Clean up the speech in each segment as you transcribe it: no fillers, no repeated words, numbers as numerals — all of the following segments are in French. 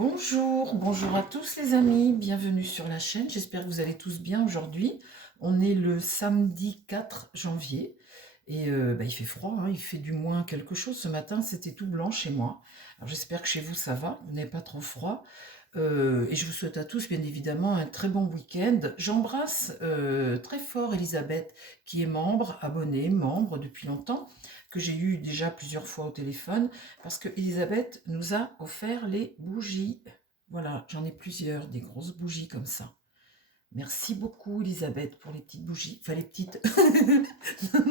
Bonjour à tous les amis, bienvenue sur la chaîne, j'espère que vous allez tous bien aujourd'hui. On est le samedi 4 janvier et il fait froid, hein, il fait du moins quelque chose. Ce matin c'était tout blanc chez moi, alors j'espère que chez vous ça va, vous n'avez pas trop froid. Et je vous souhaite à tous bien évidemment un très bon week-end. J'embrasse très fort Elisabeth qui est membre, abonnée, membre depuis longtemps, que j'ai eu déjà plusieurs fois au téléphone, parce que Elisabeth nous a offert les bougies. Voilà, j'en ai plusieurs, des grosses bougies comme ça. Merci beaucoup Elisabeth pour les petites bougies. Enfin les petites,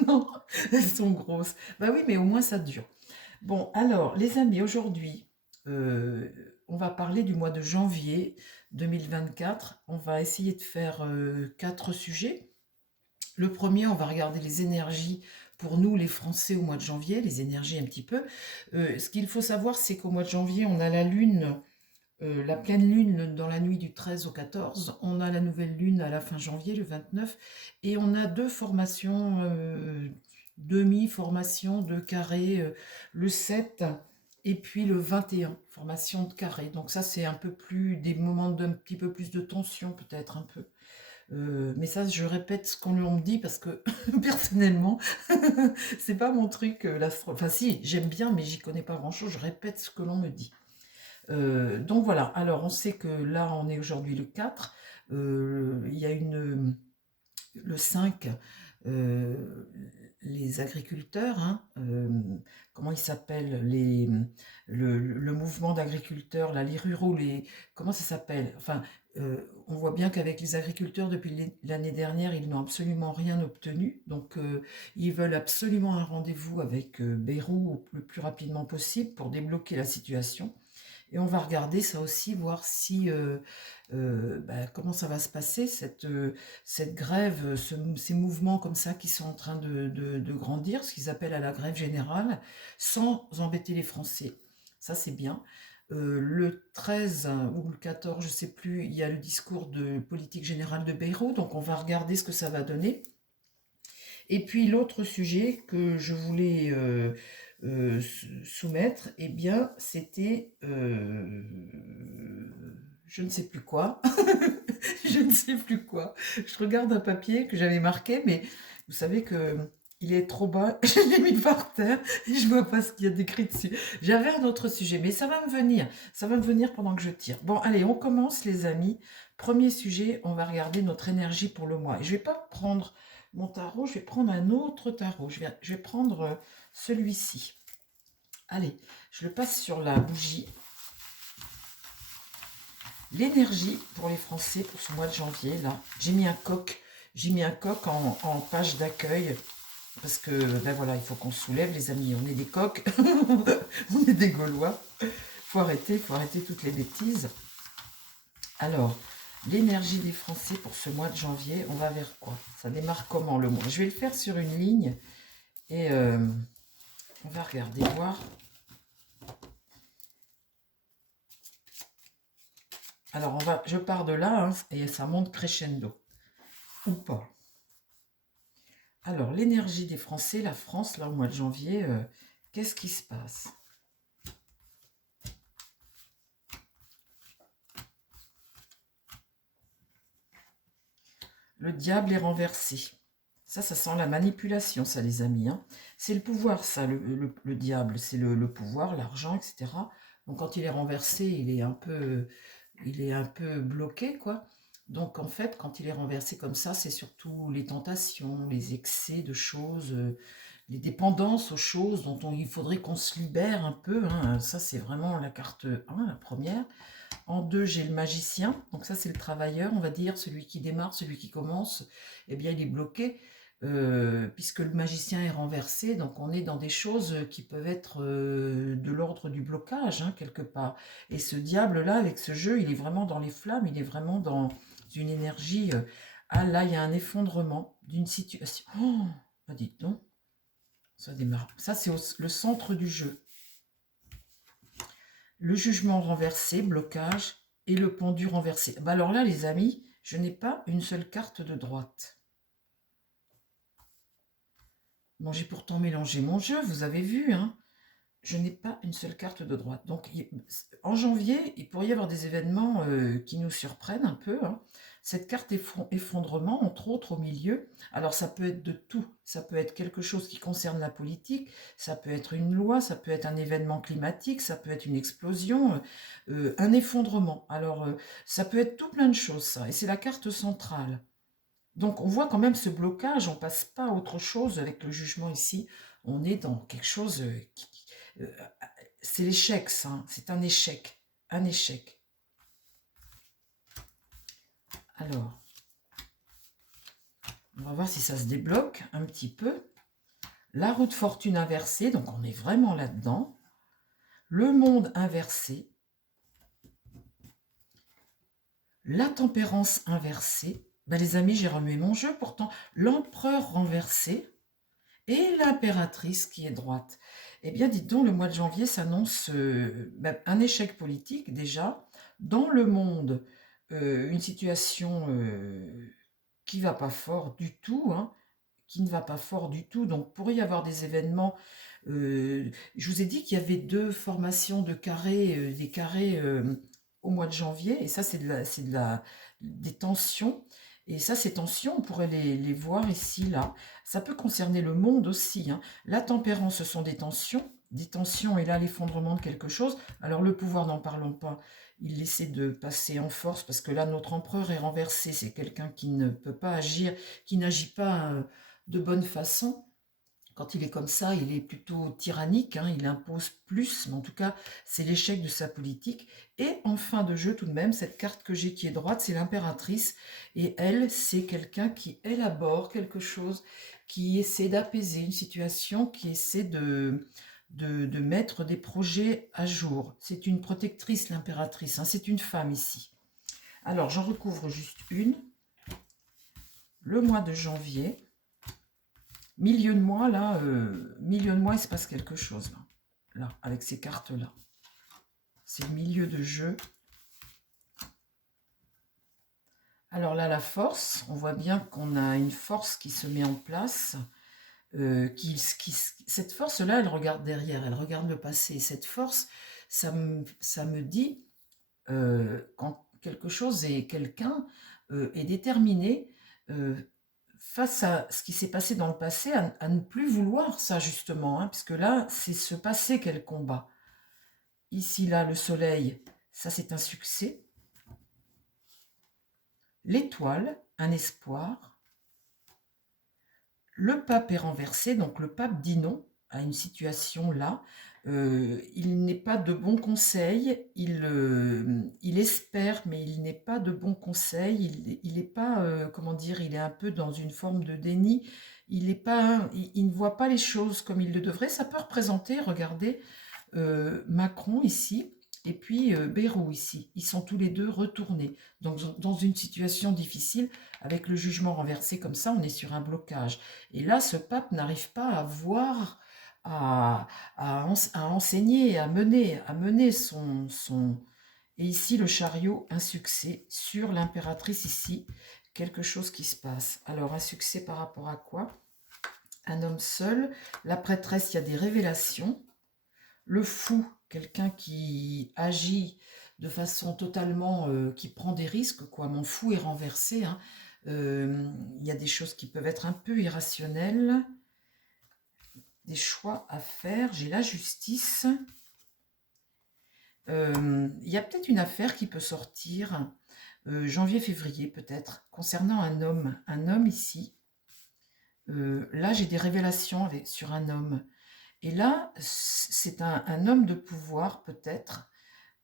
non, elles sont grosses. Bah oui, mais au moins ça dure. Bon, alors les amis, aujourd'hui, euh, on va parler du mois de janvier 2024. On va essayer de faire 4 sujets. Le premier, on va regarder les énergies pour nous, les Français, au mois de janvier, les énergies un petit peu. Ce qu'il faut savoir, c'est qu'au mois de janvier, on a la lune, la pleine lune dans la nuit du 13 au 14. On a la nouvelle lune à la fin janvier, le 29. Et on a deux formations, demi-formation de carré, le 7 et puis le 21, formation de carré. Donc ça, c'est un peu plus, des moments d'un petit peu plus de tension peut-être un peu. Mais ça, je répète ce qu'on me dit parce que personnellement, c'est pas mon truc, l'astro. Enfin, si, j'aime bien, mais j'y connais pas grand-chose. Je répète ce que l'on me dit. Donc voilà. Alors, on sait que là, on est aujourd'hui le 4. Il y a le 5, euh, les agriculteurs, hein, comment ils s'appellent, le mouvement d'agriculteurs, là, les ruraux, comment ça s'appelle? Enfin, on voit bien qu'avec les agriculteurs, depuis l'année dernière, ils n'ont absolument rien obtenu. Donc, ils veulent absolument un rendez-vous avec Bayrou le plus rapidement possible pour débloquer la situation. Et on va regarder ça aussi, voir si comment ça va se passer, cette grève, ces mouvements comme ça qui sont en train de grandir, ce qu'ils appellent à la grève générale, sans embêter les Français. Ça, c'est bien. Le 13 ou le 14, je ne sais plus, il y a le discours de politique générale de Bayrou, donc on va regarder ce que ça va donner. Et puis l'autre sujet que je voulais soumettre, eh bien, c'était je ne sais plus quoi. Je ne sais plus quoi. Je regarde un papier que j'avais marqué, mais vous savez que il est trop bas. Je l'ai mis par terre et je vois pas ce qu'il y a d'écrit dessus. J'avais un autre sujet, mais ça va me venir. Ça va me venir pendant que je tire. Bon, allez, on commence, les amis. Premier sujet, on va regarder notre énergie pour le mois. Et je vais pas prendre mon tarot, je vais prendre un autre tarot. Je vais prendre celui-ci. Allez, je le passe sur la bougie. L'énergie pour les Français pour ce mois de janvier, là, j'ai mis un coq. J'ai mis un coq en page d'accueil. Parce que, ben voilà, il faut qu'on se soulève, les amis. On est des coqs. On est des Gaulois. Faut arrêter toutes les bêtises. Alors, l'énergie des Français pour ce mois de janvier, on va vers quoi? Ça démarre comment le mois? Je vais le faire sur une ligne et on va regarder, voir. Alors, je pars de là, hein, et ça monte crescendo. Ou pas. Alors, l'énergie des Français, la France, là, au mois de janvier, qu'est-ce qui se passe? Le diable est renversé. Ça sent la manipulation, ça, les amis, hein. C'est le pouvoir, ça, le diable. C'est le pouvoir, l'argent, etc. Donc, quand il est renversé, il est un peu bloqué, quoi. Donc, en fait, quand il est renversé comme ça, c'est surtout les tentations, les excès de choses, les dépendances aux choses dont il faudrait qu'on se libère un peu, hein. Ça, c'est vraiment la carte 1, la première. En 2, j'ai le magicien. Donc ça, c'est le travailleur, on va dire, celui qui démarre, celui qui commence. Eh bien, il est bloqué, puisque le magicien est renversé. Donc, on est dans des choses qui peuvent être de l'ordre du blocage, hein, quelque part. Et ce diable-là, avec ce jeu, il est vraiment dans les flammes, il est vraiment dans une énergie. Ah là, il y a un effondrement d'une situation. Oh, bah dites donc, ça démarre. Ça, c'est le centre du jeu. Le jugement renversé, blocage, et le pendu renversé. Bah alors là, les amis, je n'ai pas une seule carte de droite. Bon, j'ai pourtant mélangé mon jeu, vous avez vu, hein. je n'ai pas une seule carte de droite. Donc, en janvier, il pourrait y avoir des événements qui nous surprennent un peu, hein. Cette carte effondrement, entre autres, au milieu. Alors, ça peut être de tout. Ça peut être quelque chose qui concerne la politique, ça peut être une loi, ça peut être un événement climatique, ça peut être une explosion, un effondrement. Alors, ça peut être tout plein de choses, ça. Et c'est la carte centrale. Donc, on voit quand même ce blocage. On passe pas à autre chose avec le jugement ici. On est dans quelque chose euh, c'est l'échec, ça, hein. C'est un échec. Un échec. Alors, on va voir si ça se débloque un petit peu. La roue de fortune inversée, donc on est vraiment là-dedans. Le monde inversé. La tempérance inversée. Ben, les amis, j'ai remué mon jeu. Pourtant, l'empereur renversé et l'impératrice qui est droite. Eh bien, dites donc, le mois de janvier s'annonce un échec politique déjà. Dans le monde, une situation qui va pas fort du tout, hein, qui ne va pas fort du tout. Donc, pourrait y avoir des événements. Je vous ai dit qu'il y avait 2 formations de carrés, des carrés au mois de janvier. Et ça, c'est des tensions. Et ça, ces tensions, on pourrait les voir ici, là. Ça peut concerner le monde aussi, hein. La tempérance, ce sont des tensions et là, l'effondrement de quelque chose. Alors, le pouvoir, n'en parlons pas. Il essaie de passer en force parce que là, notre empereur est renversé. C'est quelqu'un qui ne peut pas agir, qui n'agit pas de bonne façon. Quand il est comme ça, il est plutôt tyrannique, hein, il impose plus, mais en tout cas, c'est l'échec de sa politique. Et en fin de jeu, tout de même, cette carte que j'ai qui est droite, c'est l'impératrice. Et elle, c'est quelqu'un qui élabore quelque chose, qui essaie d'apaiser une situation, qui essaie de mettre des projets à jour. C'est une protectrice, l'impératrice, hein, c'est une femme ici. Alors, j'en recouvre juste une. Le mois de janvier. Milieu de mois, là, milieu de mois, il se passe quelque chose, là, avec ces cartes-là. C'est le milieu de jeu. Alors là, la force, on voit bien qu'on a une force qui se met en place. Cette force-là, elle regarde derrière, elle regarde le passé. Cette force, ça me dit, quand quelque chose et quelqu'un est déterminé, face à ce qui s'est passé dans le passé, à ne plus vouloir ça justement, hein, puisque là, c'est ce passé qu'elle combat. Ici, là, le soleil, ça c'est un succès. L'étoile, un espoir. Le pape est renversé, donc le pape dit non à une situation là. Il n'est pas de bons conseils, il espère, mais il n'est pas de bons conseils, il n'est pas, comment dire, il est un peu dans une forme de déni, il ne voit pas les choses comme il le devrait. Ça peut représenter, regardez, Macron ici, et puis Bayrou ici. Ils sont tous les deux retournés. Donc, dans une situation difficile, avec le jugement renversé comme ça, on est sur un blocage. Et là, ce pape n'arrive pas à voir, à enseigner, à mener son... Et ici, le chariot, un succès sur l'impératrice ici, quelque chose qui se passe. Alors, un succès par rapport à quoi? Un homme seul. La prêtresse, il y a des révélations. Le fou, quelqu'un qui agit de façon totalement, qui prend des risques, quoi. Mon fou est renversé, hein. Il y a des choses qui peuvent être un peu irrationnelles, des choix à faire. J'ai la justice. Il y a peut-être une affaire qui peut sortir, janvier-février peut-être, concernant un homme ici. Là, j'ai des révélations sur un homme. Et là, c'est un homme de pouvoir peut-être.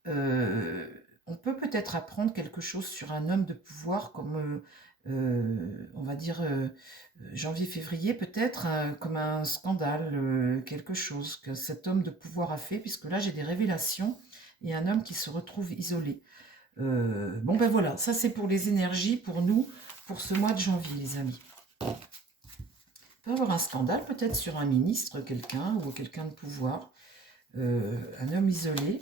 On peut peut-être apprendre quelque chose sur un homme de pouvoir comme, on va dire, janvier-février peut-être, comme un scandale, quelque chose que cet homme de pouvoir a fait, puisque là j'ai des révélations et un homme qui se retrouve isolé. Bon ben voilà, ça c'est pour les énergies, pour nous, pour ce mois de janvier les amis. Il peut y avoir un scandale peut-être sur un ministre, quelqu'un ou quelqu'un de pouvoir, un homme isolé.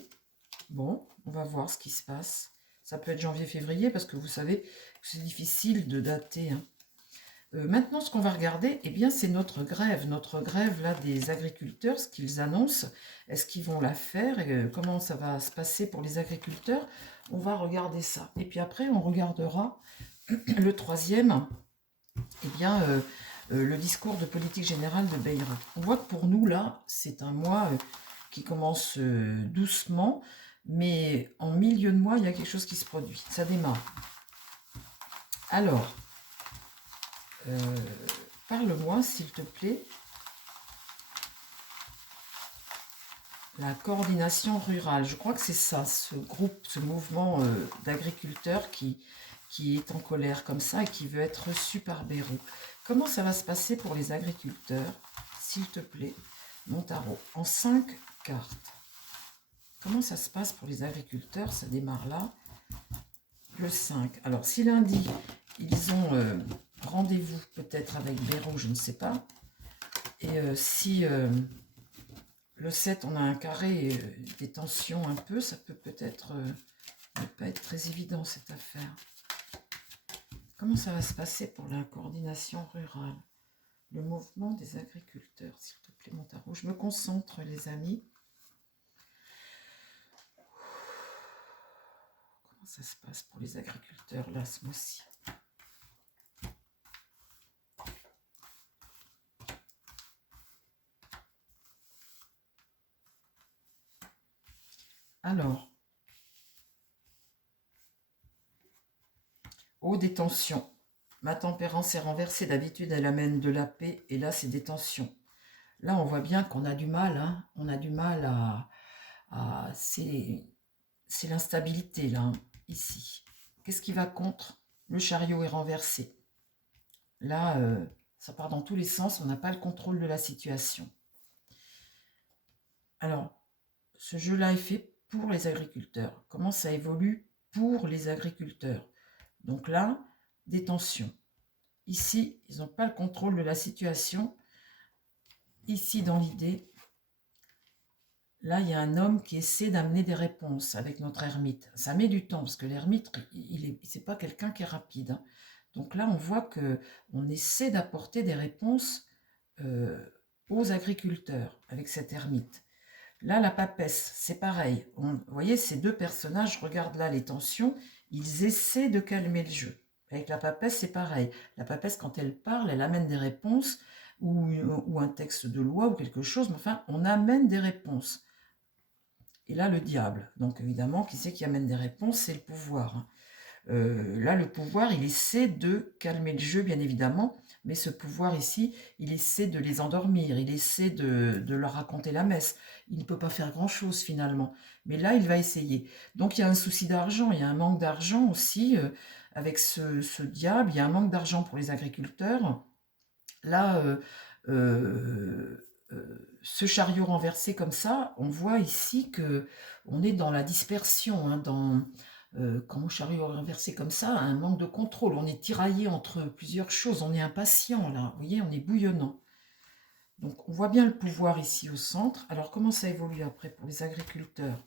Bon, on va voir ce qui se passe. Ça peut être janvier-février parce que vous savez que c'est difficile de dater, hein. Maintenant, ce qu'on va regarder, eh bien, c'est notre grève. Notre grève, là, des agriculteurs, ce qu'ils annoncent. Est-ce qu'ils vont la faire et comment ça va se passer pour les agriculteurs? On va regarder ça. Et puis après, on regardera le troisième, eh bien, le discours de politique générale de Bayrou. On voit que pour nous, là, c'est un mois qui commence doucement, mais en milieu de mois, il y a quelque chose qui se produit. Ça démarre. Alors, parle-moi, s'il te plaît, la coordination rurale. Je crois que c'est ça, ce groupe, ce mouvement d'agriculteurs qui est en colère comme ça et qui veut être reçu par Bayrou. Comment ça va se passer pour les agriculteurs, s'il te plaît, mon tarot, en 5 cartes. Comment ça se passe pour les agriculteurs? Ça démarre là, le 5. Alors, si lundi, ils ont rendez-vous peut-être avec Bayrou, je ne sais pas. Et si le 7, on a un carré et des tensions un peu, ça peut peut-être ne pas être très évident cette affaire. Comment ça va se passer pour la coordination rurale? Le mouvement des agriculteurs, s'il te plaît, mon tarot. Je me concentre, les amis. Comment ça se passe pour les agriculteurs, là, ce mois-ci? Alors, eau des tensions. Ma tempérance est renversée. D'habitude, elle amène de la paix. Et là, c'est des tensions. Là, on voit bien qu'on a du mal. Hein, on a du mal c'est l'instabilité, là, hein, ici. Qu'est-ce qui va contre? Le chariot est renversé. Là, ça part dans tous les sens. On n'a pas le contrôle de la situation. Alors, ce jeu-là est fait pour les agriculteurs. Comment ça évolue pour les agriculteurs? Donc là, des tensions. Ici, ils n'ont pas le contrôle de la situation. Ici, dans l'idée, là, il y a un homme qui essaie d'amener des réponses avec notre ermite. Ça met du temps, parce que l'ermite, c'est pas quelqu'un qui est rapide. Hein. Donc là, on voit qu'on essaie d'apporter des réponses aux agriculteurs avec cet ermite. Là, la papesse, c'est pareil. Vous voyez, ces deux personnages, regarde là les tensions, ils essaient de calmer le jeu. Avec la papesse, c'est pareil. La papesse, quand elle parle, elle amène des réponses ou un texte de loi ou quelque chose, mais enfin, on amène des réponses. Et là, le diable. Donc, évidemment, qui c'est qui amène des réponses? C'est le pouvoir. Là, le pouvoir, il essaie de calmer le jeu, bien évidemment, mais ce pouvoir ici, il essaie de les endormir, il essaie de leur raconter la messe. Il ne peut pas faire grand-chose, finalement. Mais là, il va essayer. Donc, il y a un souci d'argent, il y a un manque d'argent aussi, avec ce diable. Il y a un manque d'argent pour les agriculteurs. Là, ce chariot renversé comme ça, on voit ici que on est dans la dispersion, hein, quand mon chariot est renversé comme ça, un manque de contrôle. On est tiraillé entre plusieurs choses. On est impatient, là. Vous voyez, on est bouillonnant. Donc, on voit bien le pouvoir ici au centre. Alors, comment ça évolue après pour les agriculteurs?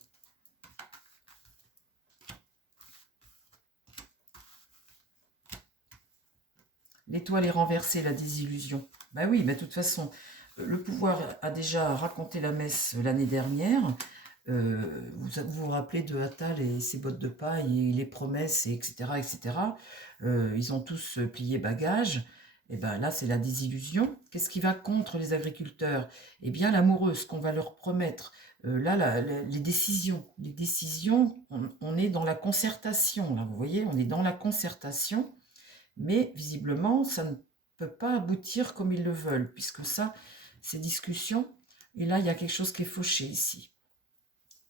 L'étoile est renversée, la désillusion. Ben oui, mais de toute façon, le pouvoir a déjà raconté la messe l'année dernière. Vous rappelez de Attal et ses bottes de paille et les promesses, et etc., etc. Ils ont tous plié bagage. Et ben là, c'est la désillusion. Qu'est-ce qui va contre les agriculteurs? Eh bien, l'amoureuse qu'on va leur promettre. Les décisions. Les décisions, on est dans la concertation. Là, vous voyez, on est dans la concertation. Mais visiblement, ça ne peut pas aboutir comme ils le veulent, puisque ça, c'est discussion. Et là, il y a quelque chose qui est fauché ici.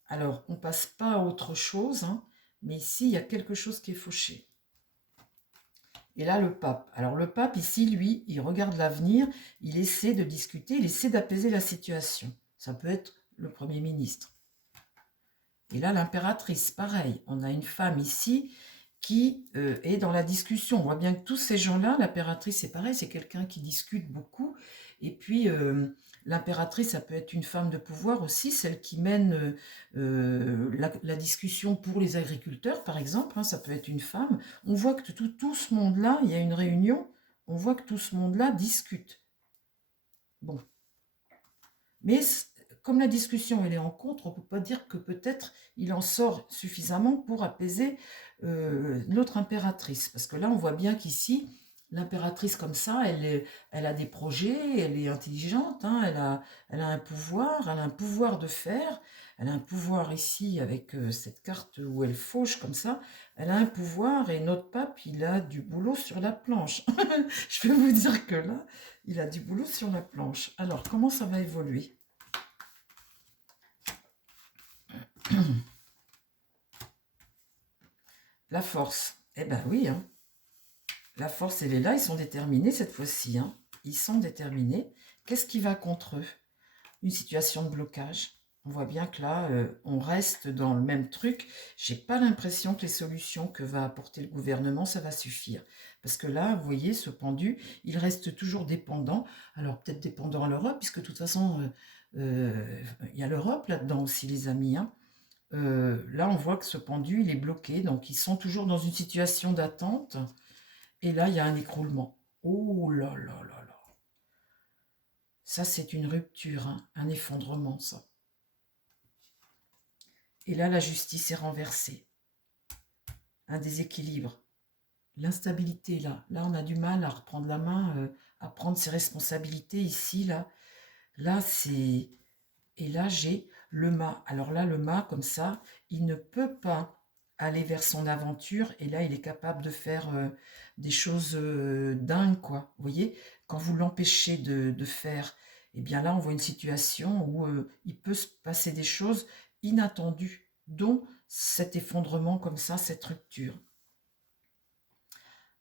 Alors, on ne passe pas à autre chose, hein, mais ici, il y a quelque chose qui est fauché. Et là, le pape. Alors, le pape, ici, lui, il regarde l'avenir, il essaie de discuter, il essaie d'apaiser la situation. Ça peut être le Premier ministre. Et là, l'impératrice, pareil. On a une femme ici qui est dans la discussion. On voit bien que tous ces gens-là, l'impératrice, c'est pareil, c'est quelqu'un qui discute beaucoup. Et puis, l'impératrice, ça peut être une femme de pouvoir aussi, celle qui mène la discussion pour les agriculteurs, par exemple, hein, ça peut être une femme. On voit que tout ce monde-là, il y a une réunion on voit que tout ce monde-là discute. Bon. Mais comme la discussion elle est en contre, on ne peut pas dire que peut-être il en sort suffisamment pour apaiser notre impératrice. Parce que là, on voit bien qu'ici, l'impératrice comme ça, elle a des projets, elle est intelligente, hein, elle a un pouvoir de fer, elle a un pouvoir ici avec cette carte où elle fauche comme ça, elle a un pouvoir et notre pape, il a du boulot sur la planche. Je peux vous dire que là, il a du boulot sur la planche. Alors, comment ça va évoluer ? La force. Eh ben oui, hein. La force, elle est là. Ils sont déterminés cette fois-ci. Hein. Ils sont déterminés. Qu'est-ce qui va contre eux? Une situation de blocage. On voit bien que là, on reste dans le même truc. J'ai pas l'impression que les solutions que va apporter le gouvernement, ça va suffire. Parce que là, vous voyez, ce pendu, il reste toujours dépendant. Alors peut-être dépendant à l'Europe, puisque de toute façon, il y a l'Europe là-dedans aussi, les amis. Hein. Là, on voit que ce pendu, il est bloqué. Donc, ils sont toujours dans une situation d'attente. Et là, il y a un écroulement. Oh là là là là. Ça, c'est une rupture, hein, un effondrement, ça. Et là, la justice est renversée. Un déséquilibre. L'instabilité, là. Là, on a du mal à reprendre la main, à prendre ses responsabilités ici, là. Là, c'est... Et là, j'ai le mât. Alors là, le mât, comme ça, il ne peut pas aller vers son aventure. Et là, il est capable de faire des choses dingues, quoi. Vous voyez, quand vous l'empêchez de faire, eh bien là, on voit une situation où il peut se passer des choses inattendues, dont cet effondrement comme ça, cette rupture.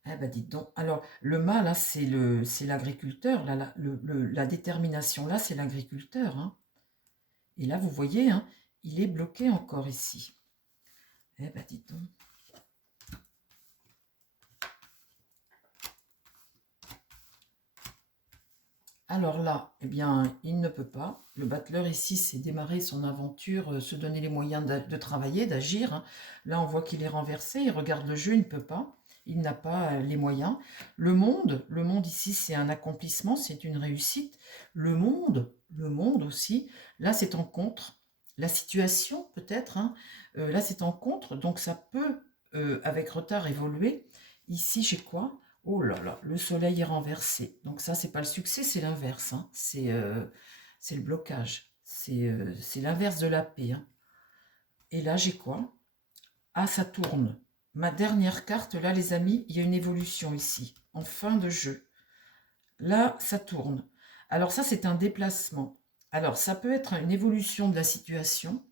Eh ben, dites donc. Alors, le mât, là, c'est l'agriculteur. Là, la détermination, là, c'est l'agriculteur, hein. Et là, vous voyez, hein, il est bloqué encore ici. Eh ben, dites donc. Alors là, eh bien, il ne peut pas. Le battleur ici, c'est démarrer son aventure, se donner les moyens de travailler, d'agir. Hein. Là, on voit qu'il est renversé, il regarde le jeu, il ne peut pas. Il n'a pas les moyens. Le monde ici, c'est un accomplissement, c'est une réussite. Le monde aussi. Là, c'est en contre. La situation, peut-être, hein, là, c'est en contre, donc ça peut, avec retard, évoluer. Ici, j'ai quoi? Oh là là, le soleil est renversé. Donc ça, c'est pas le succès, c'est l'inverse. Hein. C'est le blocage. C'est l'inverse de la paix. Hein. Et là, j'ai quoi? Ah, ça tourne. Ma dernière carte, là, les amis, il y a une évolution ici, en fin de jeu. Là, ça tourne. Alors ça, c'est un déplacement. Alors, ça peut être une évolution de la situation,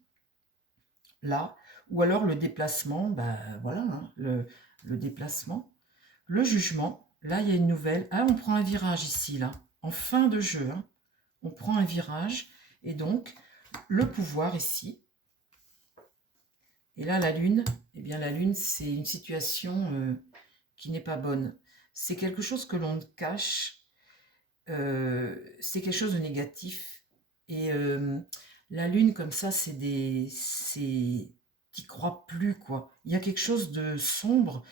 là, ou alors le déplacement, ben voilà, hein, le déplacement. Le jugement, là, il y a une nouvelle. Ah, on prend un virage ici, là, en fin de jeu. Hein. On prend un virage, et donc, le pouvoir ici. Et là, la lune, eh bien, la lune, c'est une situation qui n'est pas bonne. C'est quelque chose que l'on cache, c'est quelque chose de négatif. Et la lune, comme ça, c'est qui croit plus, quoi. Il y a quelque chose de sombre.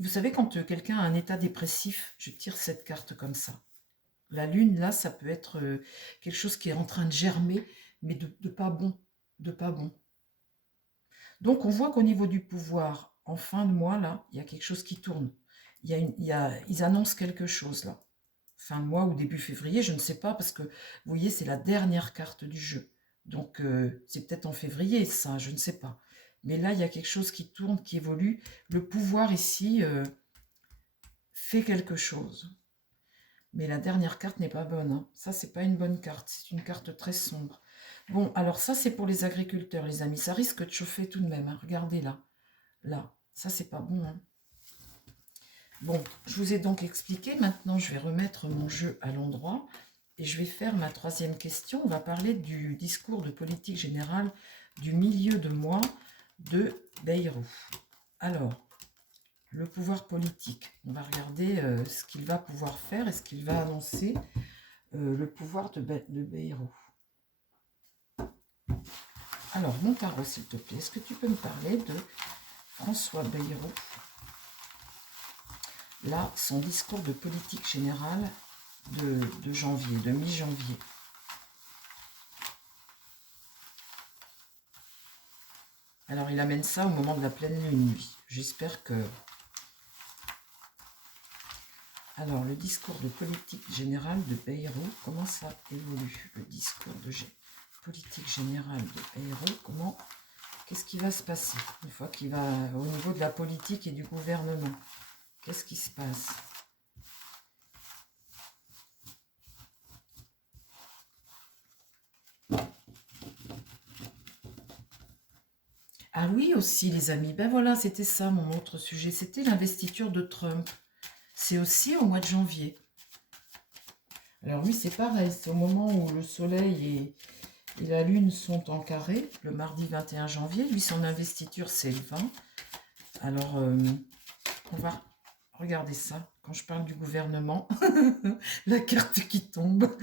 Vous savez, quand quelqu'un a un état dépressif, je tire cette carte comme ça. La lune, là, ça peut être quelque chose qui est en train de germer, mais de pas bon, de pas bon. Donc, on voit qu'au niveau du pouvoir, en fin de mois, là, il y a quelque chose qui tourne. Ils annoncent quelque chose, là. Fin de mois ou début février, je ne sais pas, parce que, vous voyez, c'est la dernière carte du jeu. Donc, c'est peut-être en février, ça, je ne sais pas. Mais là, il y a quelque chose qui tourne, qui évolue. Le pouvoir, ici, fait quelque chose. Mais la dernière carte n'est pas bonne. Hein. Ça, c'est pas une bonne carte. C'est une carte très sombre. Bon, alors ça, c'est pour les agriculteurs, les amis. Ça risque de chauffer tout de même. Hein. Regardez là. Là. Ça, c'est pas bon. Hein. Bon, je vous ai donc expliqué. Maintenant, je vais remettre mon jeu à l'endroit. Et je vais faire ma troisième question. On va parler du discours de politique générale du milieu de mois de Bayrou. Alors, le pouvoir politique. On va regarder ce qu'il va pouvoir faire et ce qu'il va annoncer. Le pouvoir de Bayrou. Alors, mon tarot, s'il te plaît, est-ce que tu peux me parler de François Bayrou? Là, son discours de politique générale de janvier, de mi-janvier. Alors, il amène ça au moment de la pleine lune, lui. J'espère que... Alors, le discours de politique générale de Bayrou, comment ça évolue? Le discours de politique générale de Bayrou, comment... Qu'est-ce qui va se passer une fois qu'il va au niveau de la politique et du gouvernement? Qu'est-ce qui se passe? Ah oui, aussi, les amis. Ben voilà, c'était ça mon autre sujet. C'était l'investiture de Trump. C'est aussi au mois de janvier. Alors oui, c'est pareil. C'est au moment où le soleil et la lune sont en carré, le mardi 21 janvier. Lui, son investiture, c'est le 20. Alors, on va regarder ça. Quand je parle du gouvernement, la carte qui tombe.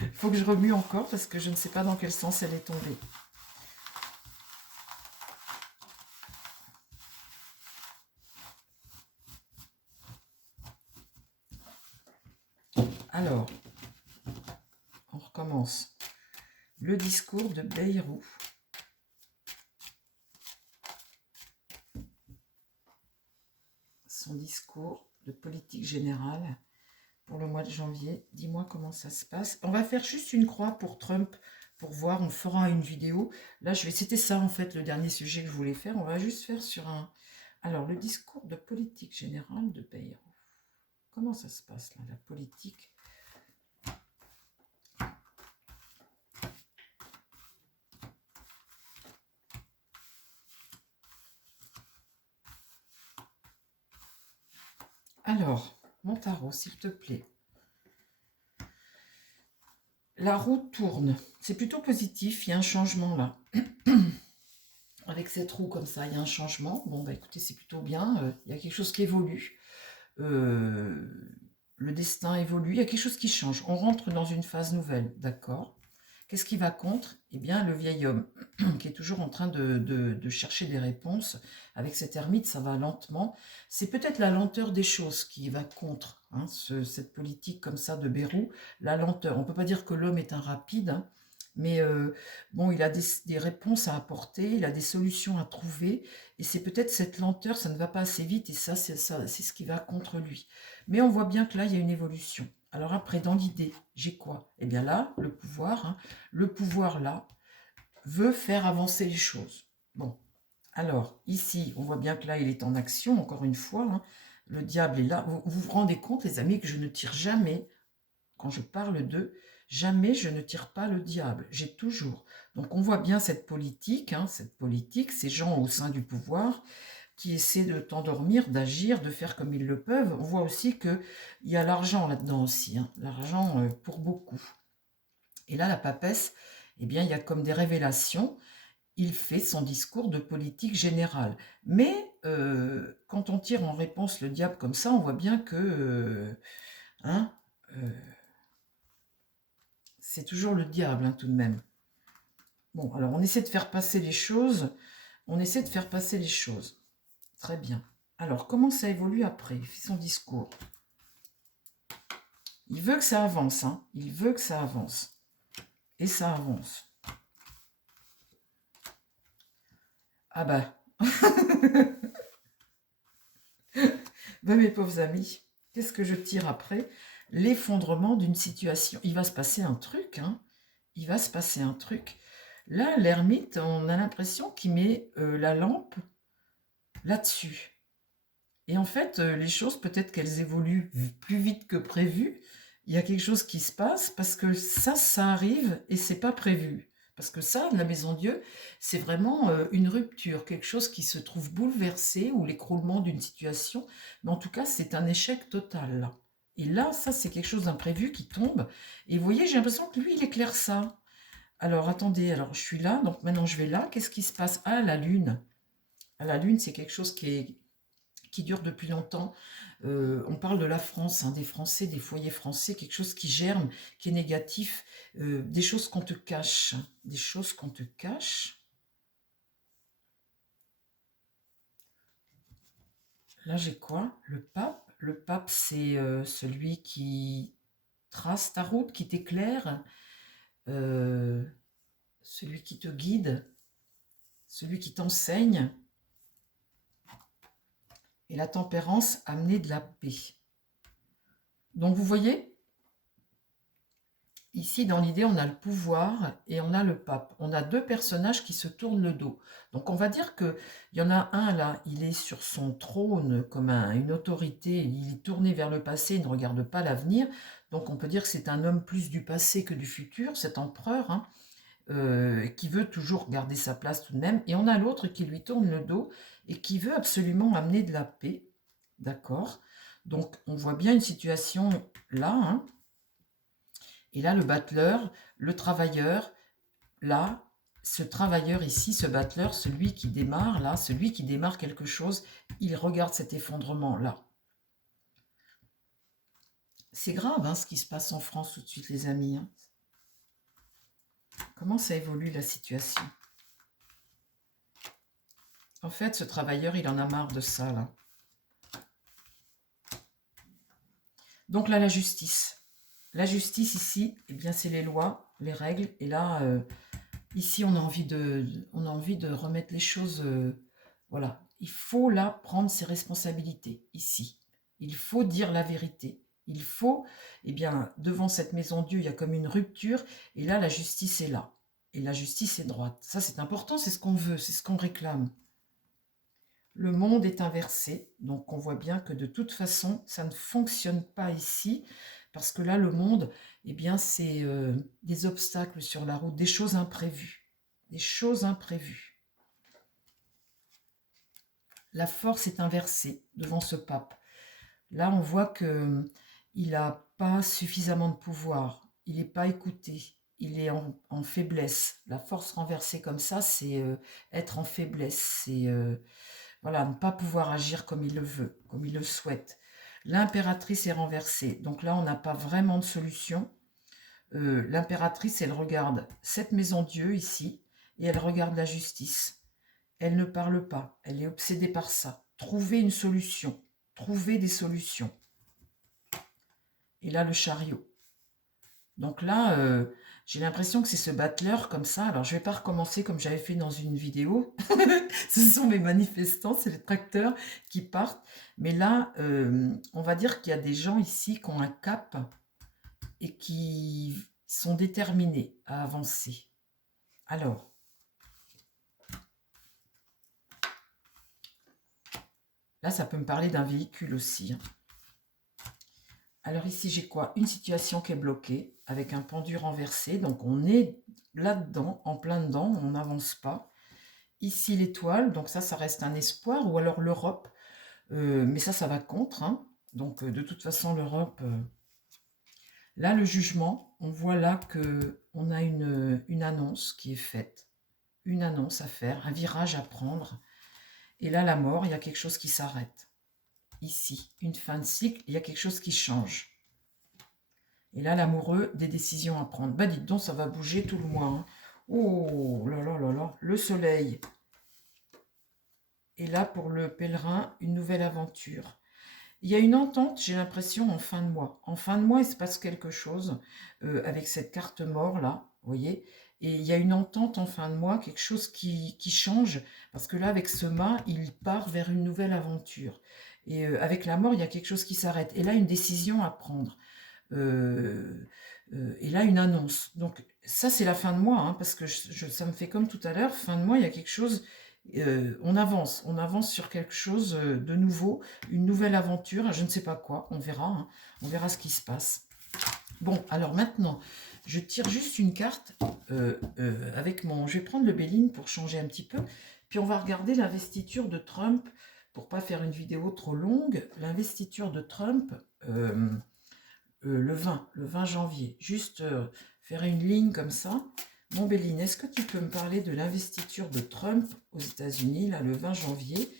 Il faut que je remue encore parce que je ne sais pas dans quel sens elle est tombée. Alors, on recommence. Le discours de Bayrou. Son discours de politique générale pour le mois de janvier. Dis-moi comment ça se passe. On va faire juste une croix pour Trump pour voir. On fera une vidéo. Là, c'était ça en fait le dernier sujet que je voulais faire. On va juste faire sur un... Alors, le discours de politique générale de Bayrou. Comment ça se passe là, la politique ? Alors, mon tarot, s'il te plaît. La roue tourne. C'est plutôt positif, il y a un changement là. Avec cette roue comme ça, il y a un changement. Bon, bah écoutez, c'est plutôt bien. Il y a quelque chose qui évolue. Le destin évolue. Il y a quelque chose qui change. On rentre dans une phase nouvelle, d'accord ? Qu'est-ce qui va contre? Eh bien, le vieil homme, qui est toujours en train de chercher des réponses. Avec cette ermite, ça va lentement. C'est peut-être la lenteur des choses qui va contre hein, cette politique comme ça de Bayrou. La lenteur. On ne peut pas dire que l'homme est un rapide, hein, mais bon, il a des réponses à apporter, il a des solutions à trouver. Et c'est peut-être cette lenteur, ça ne va pas assez vite, et ça, c'est ce qui va contre lui. Mais on voit bien que là, il y a une évolution. Alors après, dans l'idée, j'ai quoi? Eh bien là, le pouvoir, hein, le pouvoir là, veut faire avancer les choses. Bon, alors ici, on voit bien que là, il est en action, encore une fois. Hein, le diable est là. Vous vous rendez compte, les amis, que je ne tire jamais, quand je parle d'eux, jamais je ne tire pas le diable. J'ai toujours. Donc on voit bien cette politique, ces gens au sein du pouvoir, qui essaient de t'endormir, d'agir, de faire comme ils le peuvent. On voit aussi qu'il y a l'argent là-dedans aussi, hein, l'argent pour beaucoup. Et là, la papesse, eh bien, il y a comme des révélations. Il fait son discours de politique générale. Mais quand on tire en réponse le diable comme ça, on voit bien que c'est toujours le diable, hein, tout de même. Bon, alors on essaie de faire passer les choses. On essaie de faire passer les choses. Très bien. Alors, comment ça évolue après? Il fait son discours. Il veut que ça avance, hein. Il veut que ça avance. Et ça avance. Ah bah. Ben, mes pauvres amis, qu'est-ce que je tire après? L'effondrement d'une situation. Il va se passer un truc, hein. Il va se passer un truc. Là, l'ermite, on a l'impression qu'il met la lampe là-dessus. Et en fait, les choses, peut-être qu'elles évoluent plus vite que prévu. Il y a quelque chose qui se passe parce que ça arrive et c'est pas prévu. Parce que ça, la Maison Dieu, c'est vraiment une rupture, quelque chose qui se trouve bouleversé ou l'écroulement d'une situation. Mais en tout cas, c'est un échec total, là. Et là, ça, c'est quelque chose d'imprévu qui tombe. Et vous voyez, j'ai l'impression que lui, il éclaire ça. Alors, attendez, alors je suis là, donc maintenant je vais là. Qu'est-ce qui se passe? Ah, la Lune. Ah, la Lune, c'est quelque chose qui dure depuis longtemps. On parle de la France, hein, des Français, des foyers français, quelque chose qui germe, qui est négatif, des choses qu'on te cache, des choses qu'on te cache. Là, j'ai quoi? Le pape, Le pape, c'est celui qui trace ta route, qui t'éclaire, euh, celui qui te guide, celui qui t'enseigne. Et la tempérance, amener de la paix. Donc vous voyez, ici dans l'idée, on a le pouvoir et on a le pape. On a deux personnages qui se tournent le dos. Donc on va dire qu'il y en a un là, il est sur son trône comme une autorité, il est tourné vers le passé, il ne regarde pas l'avenir. Donc on peut dire que c'est un homme plus du passé que du futur, cet empereur, hein, qui veut toujours garder sa place tout de même. Et on a l'autre qui lui tourne le dos et qui veut absolument amener de la paix. D'accord? Donc on voit bien une situation là, hein. Et là, le battleur, le travailleur, là, ce travailleur ici, ce battleur, celui qui démarre, là, celui qui démarre quelque chose, il regarde cet effondrement-là. C'est grave, hein, ce qui se passe en France tout de suite, les amis. Hein. Comment ça évolue, la situation? En fait, ce travailleur, il en a marre de ça, là. Donc là, la justice. La justice, ici, eh bien, c'est les lois, les règles. Et là... ici, on a envie de remettre les choses... voilà. Il faut là prendre ses responsabilités, ici. Il faut dire la vérité. Il faut, eh bien, devant cette maison Dieu, il y a comme une rupture. Et là, la justice est là. Et la justice est droite. Ça, c'est important, c'est ce qu'on veut, c'est ce qu'on réclame. Le monde est inversé. Donc, on voit bien que de toute façon, ça ne fonctionne pas ici. Parce que là, le monde, eh bien, c'est des obstacles sur la route, des choses imprévues. Des choses imprévues. La force est inversée devant ce pape. Là, on voit qu'il n'a pas suffisamment de pouvoir. Il n'est pas écouté. Il est en faiblesse. La force renversée comme ça, c'est être en faiblesse. C'est voilà, ne pas pouvoir agir comme il le veut, comme il le souhaite. L'impératrice est renversée. Donc là, on n'a pas vraiment de solution. L'impératrice, elle regarde cette maison Dieu ici, et elle regarde la justice. Elle ne parle pas, elle est obsédée par ça. Trouver une solution, trouver des solutions. Et là, le chariot. Donc là, j'ai l'impression que c'est ce battleur comme ça. Alors, je ne vais pas recommencer comme j'avais fait dans une vidéo. Ce sont les manifestants, c'est les tracteurs qui partent. Mais là, on va dire qu'il y a des gens ici qui ont un cap et qui sont déterminés à avancer. Alors, là, ça peut me parler d'un véhicule aussi. Hein. Alors ici, j'ai quoi? Une situation qui est bloquée, avec un pendu renversé. Donc, on est là-dedans, en plein dedans, on n'avance pas. Ici, l'étoile, donc ça reste un espoir. Ou alors l'Europe, mais ça va contre. Hein. Donc, de toute façon, l'Europe... Là, le jugement, on voit là qu'on a une annonce qui est faite. Une annonce à faire, un virage à prendre. Et là, la mort, il y a quelque chose qui s'arrête. Ici, une fin de cycle, il y a quelque chose qui change. Et là, l'amoureux, des décisions à prendre. Bah dites donc, ça va bouger tout le mois. Hein. Oh là là là là, le soleil. Et là, pour le pèlerin, une nouvelle aventure. Il y a une entente, j'ai l'impression, en fin de mois. En fin de mois, il se passe quelque chose avec cette carte mort, là, vous voyez. Et il y a une entente en fin de mois, quelque chose qui change. Parce que là, avec ce mât, il part vers une nouvelle aventure. Et avec la mort, il y a quelque chose qui s'arrête. Et là, une décision à prendre. Et là, une annonce. Donc, ça, c'est la fin de mois, hein, parce que ça me fait comme tout à l'heure. Fin de mois, il y a quelque chose... on avance sur quelque chose de nouveau, une nouvelle aventure, je ne sais pas quoi, on verra, hein, on verra ce qui se passe. Bon, alors maintenant, je tire juste une carte avec mon... Je vais prendre le Béline pour changer un petit peu, puis on va regarder l'investiture de Trump, pour pas faire une vidéo trop longue, l'investiture de Trump le 20 janvier, juste faire une ligne comme ça. Mon Béline, est-ce que tu peux me parler de l'investiture de Trump aux États-Unis, là, le 20 janvier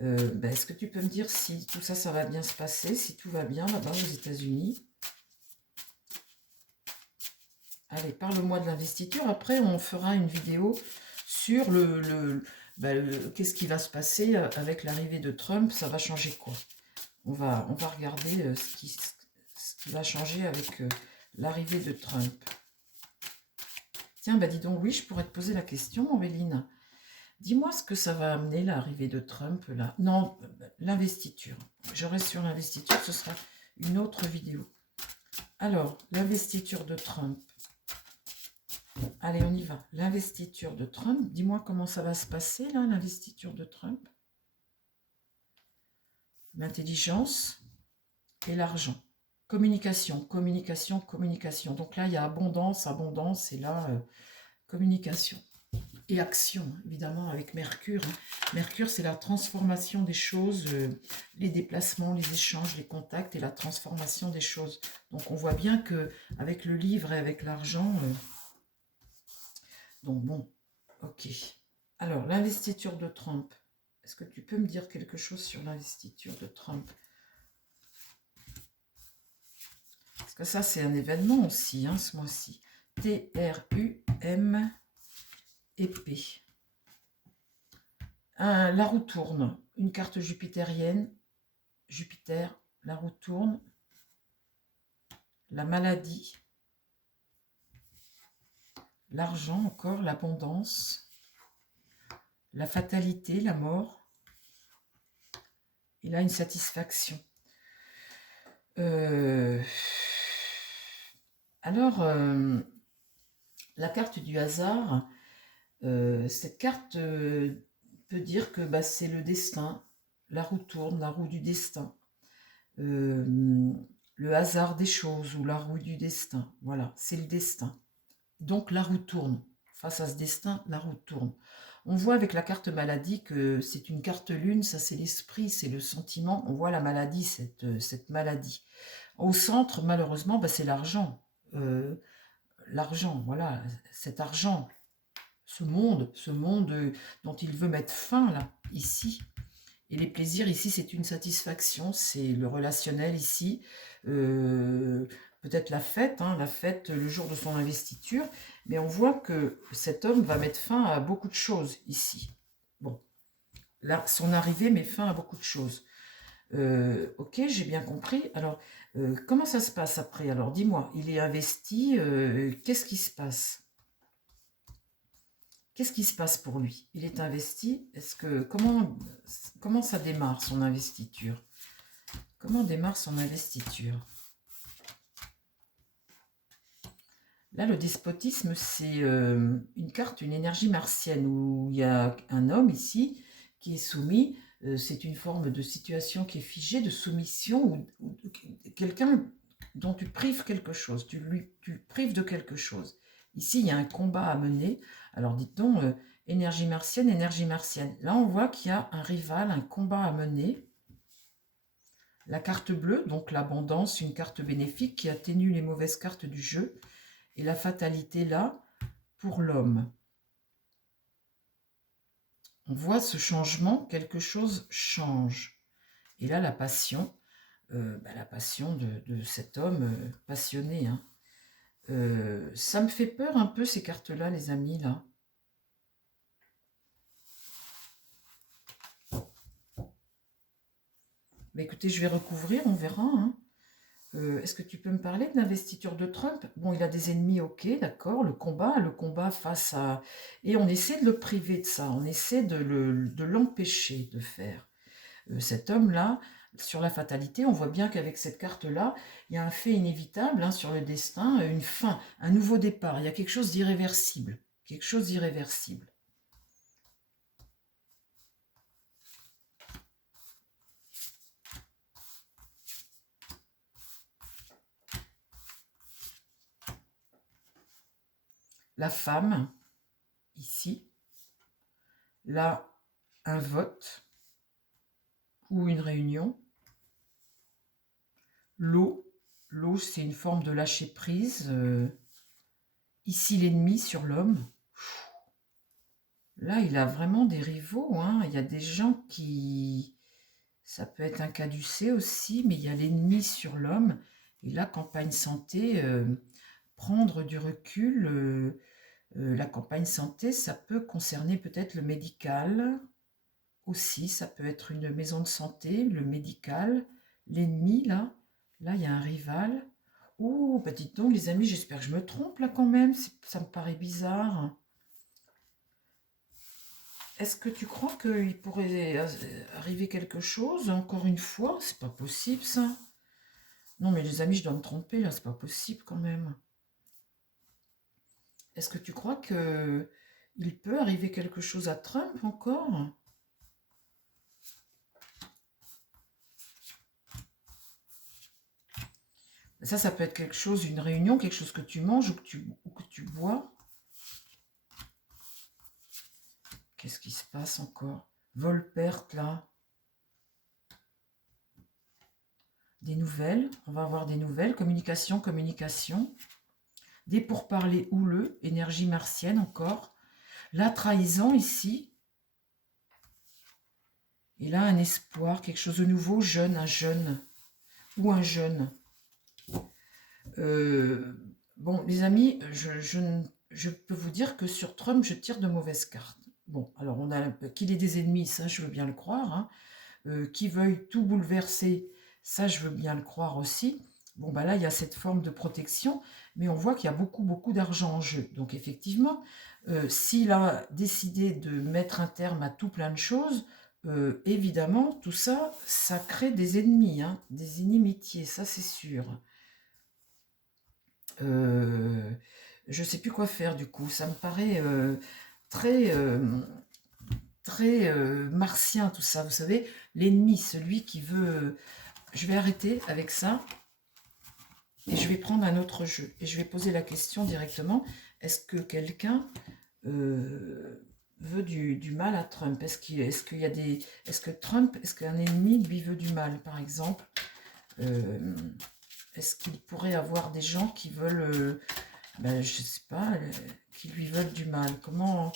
est-ce que tu peux me dire si tout ça, ça va bien se passer, si tout va bien là-bas aux États-Unis? Allez, parle-moi de l'investiture. Après, on fera une vidéo sur qu'est-ce qui va se passer avec l'arrivée de Trump. Ça va changer quoi? on va regarder ce qui va changer avec l'arrivée de Trump. Tiens, bah dis donc, oui, je pourrais te poser la question, Auréline. Dis-moi ce que ça va amener, l'arrivée de Trump, là. Non, l'investiture. Je reste sur l'investiture, ce sera une autre vidéo. Alors, l'investiture de Trump. Allez, on y va. L'investiture de Trump. Dis-moi comment ça va se passer, là, l'investiture de Trump. L'intelligence et l'argent. Communication, communication, communication. Donc là, il y a abondance, abondance, et là, communication. Et action, évidemment, avec Mercure. Mercure, c'est la transformation des choses, les déplacements, les échanges, les contacts et la transformation des choses. Donc on voit bien que avec le livre et avec l'argent... donc bon, ok. Alors, l'investiture de Trump. Est-ce que tu peux me dire quelque chose sur l'investiture de Trump? Parce que ça, c'est un événement aussi, hein, ce mois-ci. T-R-U-M et P. La roue tourne. Une carte jupitérienne. Jupiter, la roue tourne. La maladie. L'argent encore, l'abondance. La fatalité, la mort. Et là, une satisfaction. Alors, la carte du hasard, cette carte peut dire que bah, c'est le destin, la roue tourne, la roue du destin, le hasard des choses ou la roue du destin, voilà, c'est le destin. Donc la roue tourne, face à ce destin, la roue tourne. On voit avec la carte maladie que c'est une carte lune, ça c'est l'esprit, c'est le sentiment, on voit la maladie, cette maladie. Au centre, malheureusement, bah, c'est l'argent. L'argent, voilà, cet argent, ce monde dont il veut mettre fin, là, ici. Et les plaisirs, ici, c'est une satisfaction, c'est le relationnel, ici. Peut-être la fête, hein, la fête le jour de son investiture. Mais on voit que cet homme va mettre fin à beaucoup de choses, ici. Bon, là, son arrivée met fin à beaucoup de choses. Ok, j'ai bien compris. Alors, comment ça se passe après? Alors, dis-moi, il est investi, qu'est-ce qui se passe? Qu'est-ce qui se passe pour lui? Il est investi. Comment ça démarre son investiture? Comment démarre son investiture? Là, le despotisme, c'est une carte, une énergie martienne où il y a un homme ici qui est soumis. C'est une forme de situation qui est figée, de soumission, ou quelqu'un dont tu prives quelque chose, tu prives de quelque chose. Ici, il y a un combat à mener. Alors, dites donc, énergie martienne, énergie martienne. Là, on voit qu'il y a un rival, un combat à mener. La carte bleue, donc l'abondance, une carte bénéfique qui atténue les mauvaises cartes du jeu. Et la fatalité, là, pour l'homme. On voit ce changement, quelque chose change. Et là, la passion de cet homme passionné. Hein. Ça me fait peur un peu, ces cartes-là, les amis, là. Mais écoutez, je vais recouvrir, on verra. Hein. Est-ce que tu peux me parler de l'investiture de Trump? Bon, il a des ennemis, ok, d'accord, le combat face à... Et on essaie de le priver de ça, on essaie de l'empêcher de faire. Cet homme-là, sur la fatalité, on voit bien qu'avec cette carte-là, il y a un fait inévitable hein, sur le destin, une fin, un nouveau départ, il y a quelque chose d'irréversible, quelque chose d'irréversible. La femme, ici, là, un vote ou une réunion. L'eau, c'est une forme de lâcher prise. Ici, l'ennemi sur l'homme. Là, il a vraiment des rivaux. Hein. Il y a des gens qui... Ça peut être un caducée aussi, mais il y a l'ennemi sur l'homme. Et là, campagne santé, prendre du recul. La campagne santé, ça peut concerner peut-être le médical aussi. Ça peut être une maison de santé, le médical, l'ennemi, là, il y a un rival. Oh, bah dites donc, les amis, j'espère que je me trompe là quand même. Ça me paraît bizarre. Est-ce que tu crois qu'il pourrait arriver quelque chose encore une fois? C'est pas possible ça. Non, mais les amis, je dois me tromper là, c'est pas possible quand même. Est-ce que tu crois que il peut arriver quelque chose à Trump encore? Ça peut être quelque chose, une réunion, quelque chose que tu manges ou que tu bois. Qu'est-ce qui se passe encore? Vol-perte là. Des nouvelles, on va avoir des nouvelles. Communication, communication. Des pourparlers houleux, énergie martienne encore. La trahison ici. Et là, un espoir, quelque chose de nouveau, jeune, un jeune. Ou un jeune. Bon, les amis, je peux vous dire que sur Trump, je tire de mauvaises cartes. Bon, alors on a qu'il ait des ennemis, ça je veux bien le croire. Hein. Qu'il veuille tout bouleverser, ça je veux bien le croire aussi. Bon, bah là, il y a cette forme de protection, mais on voit qu'il y a beaucoup, beaucoup d'argent en jeu. Donc effectivement, s'il a décidé de mettre un terme à tout plein de choses, évidemment, tout ça, ça crée des ennemis, hein, des inimitiés, ça c'est sûr. Je ne sais plus quoi faire du coup. Ça me paraît très, très martien tout ça. Vous savez, l'ennemi, celui qui veut... Je vais arrêter avec ça et je vais prendre un autre jeu. Et je vais poser la question directement. Est-ce que quelqu'un veut du mal à Trump? Est-ce qu'il y a des... Est-ce que Trump, est-ce qu'un ennemi lui veut du mal, par exemple? Est-ce qu'il pourrait avoir des gens qui veulent... ben, je sais pas, qui lui veulent du mal. Comment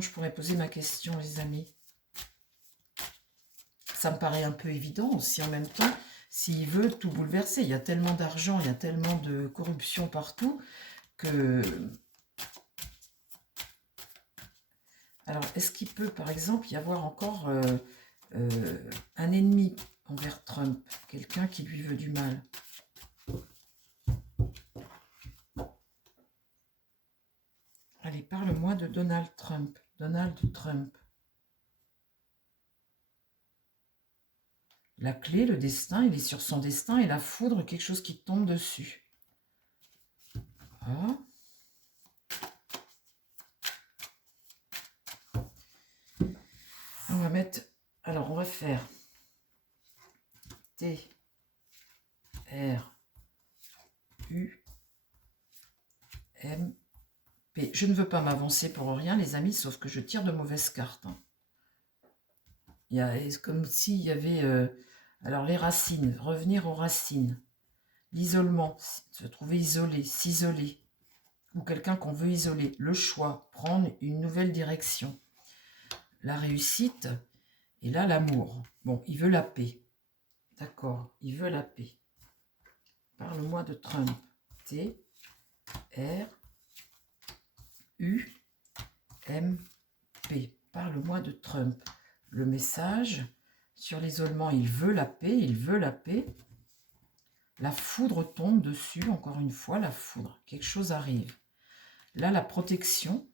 je pourrais poser ma question, les amis? Ça me paraît un peu évident aussi en même temps, s'il veut tout bouleverser. Il y a tellement d'argent, il y a tellement de corruption partout que... Alors, est-ce qu'il peut, par exemple, y avoir encore un ennemi envers Trump? Quelqu'un qui lui veut du mal? Allez, parle-moi de Donald Trump. Donald Trump. La clé, le destin, il est sur son destin et la foudre, quelque chose qui tombe dessus. Ah. On va mettre... Alors, on va faire T, R, U, M, P. Je ne veux pas m'avancer pour rien, les amis, sauf que je tire de mauvaises cartes. Hein. C'est comme s'il y avait... alors, les racines, revenir aux racines. L'isolement, se trouver isolé, s'isoler. Ou quelqu'un qu'on veut isoler. Le choix, prendre une nouvelle direction. La réussite, et là, l'amour. Bon, il veut la paix. D'accord, il veut la paix. Parle-moi de Trump. T, R, U, M, P. Parle-moi de Trump. Le message sur l'isolement, il veut la paix, il veut la paix. La foudre tombe dessus, encore une fois, la foudre. Quelque chose arrive. Là, la protection,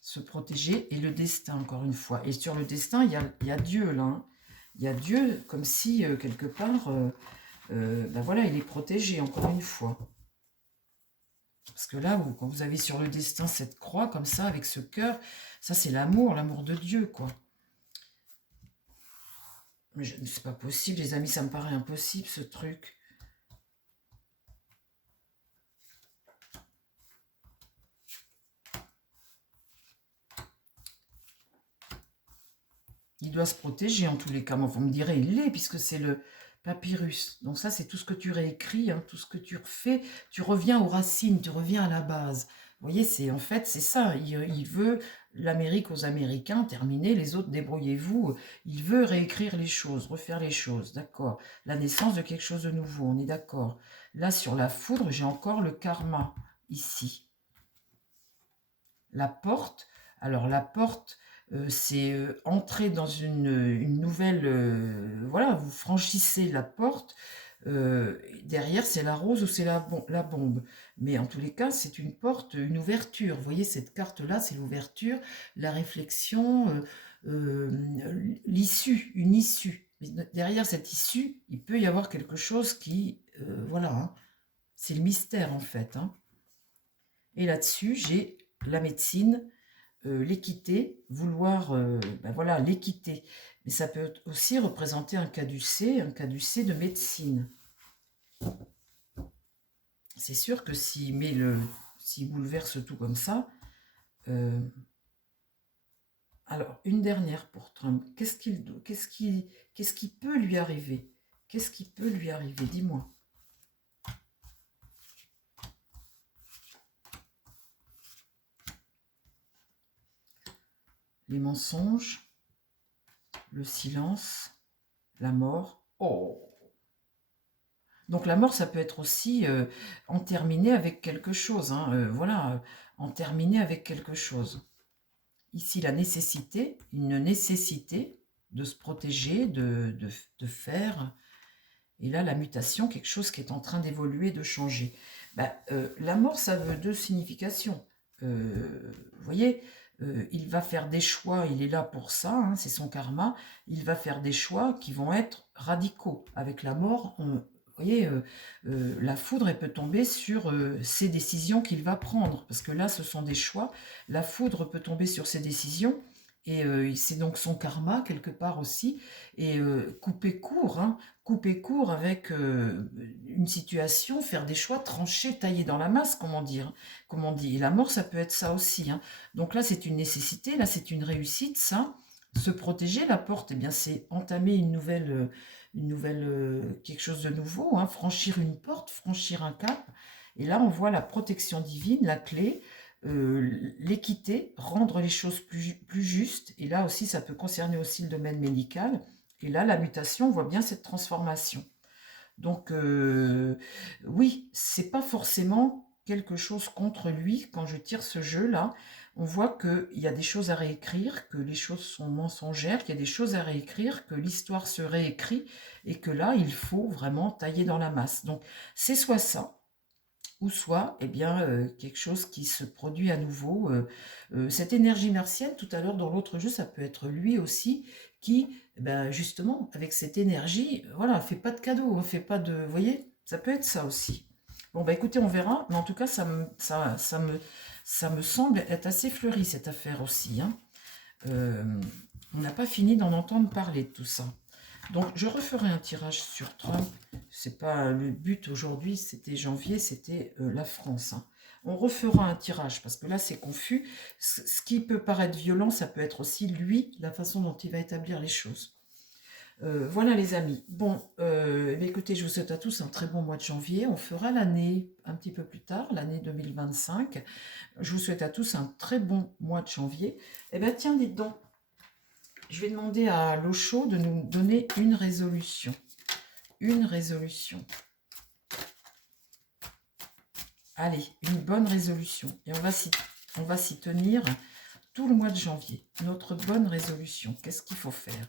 se protéger, et le destin, encore une fois. Et sur le destin, il y a Dieu, là. Hein. Il y a Dieu, comme si, quelque part, ben voilà, il est protégé, encore une fois. Parce que là, quand vous avez sur le destin cette croix, comme ça, avec ce cœur, ça, c'est l'amour de Dieu, quoi. Mais c'est pas possible, les amis, ça me paraît impossible, ce truc. Il doit se protéger, en tous les cas. Moi, vous me direz, il l'est, puisque c'est le papyrus. Donc ça, c'est tout ce que tu réécris, hein, tout ce que tu refais. Tu reviens aux racines, tu reviens à la base. Vous voyez, en fait, c'est ça. Il veut l'Amérique aux Américains, terminer, les autres, débrouillez-vous. Il veut réécrire les choses, refaire les choses, d'accord. La naissance de quelque chose de nouveau, on est d'accord. Là, sur la foudre, j'ai encore le karma, ici. La porte, alors la porte, c'est entrer dans une nouvelle, voilà, vous franchissez la porte, derrière c'est la rose ou c'est la bombe. Mais en tous les cas, c'est une porte, une ouverture. Vous voyez, cette carte-là, c'est l'ouverture, la réflexion, l'issue, une issue. Mais derrière cette issue, il peut y avoir quelque chose qui, voilà, hein, c'est le mystère en fait, hein. Et là-dessus, j'ai la médecine, l'équité, vouloir, ben voilà, l'équité. Mais ça peut aussi représenter un caducée de médecine. C'est sûr que s'il bouleverse tout comme ça, alors une dernière pour Trump. Qu'est-ce qui peut lui arriver? Qu'est-ce qui peut lui arriver? Dis-moi. Les mensonges, le silence, la mort. Oh! Donc la mort, ça peut être aussi en terminer avec quelque chose, hein, voilà, en terminer avec quelque chose. Ici, la nécessité, une nécessité de se protéger, de faire. Et là, la mutation, quelque chose qui est en train d'évoluer, de changer. Ben, la mort, ça veut deux significations. Vous voyez, il va faire des choix, il est là pour ça, hein, c'est son karma. Il va faire des choix qui vont être radicaux. Avec la mort, vous voyez, la foudre, elle peut tomber sur ces décisions qu'il va prendre. Parce que là, ce sont des choix. La foudre peut tomber sur ces décisions. Et c'est donc son karma, quelque part aussi. Et couper court, hein, couper court avec une situation, faire des choix tranchés, taillés dans la masse, comment dire, comme on dit. Et la mort, ça peut être ça aussi, hein. Donc là, c'est une nécessité, là, c'est une réussite, ça. Se protéger, la porte, eh bien, c'est entamer quelque chose de nouveau, hein, franchir une porte, franchir un cap. Et là, on voit la protection divine, la clé, l'équité, rendre les choses plus justes. Et là aussi, ça peut concerner aussi le domaine médical. Et là, la mutation, on voit bien cette transformation. Donc, oui, c'est pas forcément quelque chose contre lui. Quand je tire ce jeu-là, on voit qu'il y a des choses à réécrire, que les choses sont mensongères, qu'il y a des choses à réécrire, que l'histoire se réécrit, et que là, il faut vraiment tailler dans la masse. Donc, c'est soit ça, ou soit eh bien, quelque chose qui se produit à nouveau. Cette énergie martienne, tout à l'heure dans l'autre jeu, ça peut être lui aussi qui, ben, justement, avec cette énergie, voilà, fait pas de cadeau, fait pas de... Vous voyez, ça peut être ça aussi. Bon, bah écoutez, on verra, mais en tout cas, ça me semble être assez fleuri, cette affaire aussi, hein. On n'a pas fini d'en entendre parler de tout ça. Donc, je referai un tirage sur Trump. C'est pas le but aujourd'hui, c'était janvier, c'était la France, hein. On refera un tirage parce que là, c'est confus. Ce qui peut paraître violent, ça peut être aussi lui, la façon dont il va établir les choses. Voilà les amis. Bon, écoutez, je vous souhaite à tous un très bon mois de janvier. On fera l'année un petit peu plus tard, l'année 2025. Je vous souhaite à tous un très bon mois de janvier. Eh bien, tiens, dites donc. Je vais demander à l'Osho de nous donner une résolution. Une résolution. Allez, une bonne résolution. Et on va s'y tenir tout le mois de janvier. Notre bonne résolution. Qu'est-ce qu'il faut faire?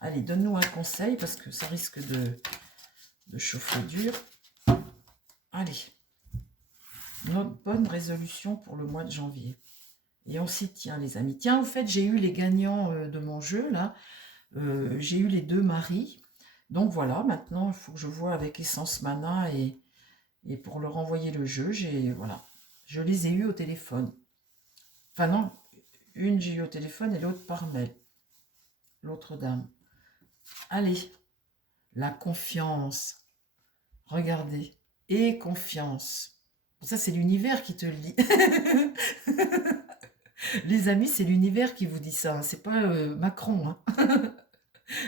Allez, donne-nous un conseil parce que ça risque de chauffer dur. Allez. Notre bonne résolution pour le mois de janvier. Et on s'y tient, les amis. Tiens, au fait, j'ai eu les gagnants de mon jeu, là. J'ai eu les deux maris. Donc voilà, maintenant, il faut que je vois avec Essence Mana et pour leur envoyer le jeu, voilà, je les ai eus au téléphone. Enfin non, une j'ai eu au téléphone et l'autre par mail. L'autre dame. Allez, la confiance. Regardez. Et confiance. Ça, c'est l'univers qui te le dit. Les amis, c'est l'univers qui vous dit ça, hein. C'est pas Macron, hein.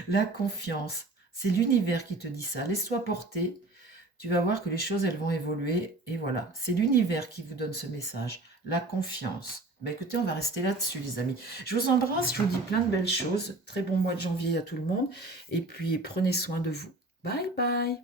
La confiance, c'est l'univers qui te dit ça. Laisse-toi porter, tu vas voir que les choses, elles vont évoluer. Et voilà, c'est l'univers qui vous donne ce message, la confiance. Ben écoutez, on va rester là-dessus, les amis. Je vous embrasse, je vous dis plein de belles choses. Très bon mois de janvier à tout le monde. Et puis, prenez soin de vous. Bye bye.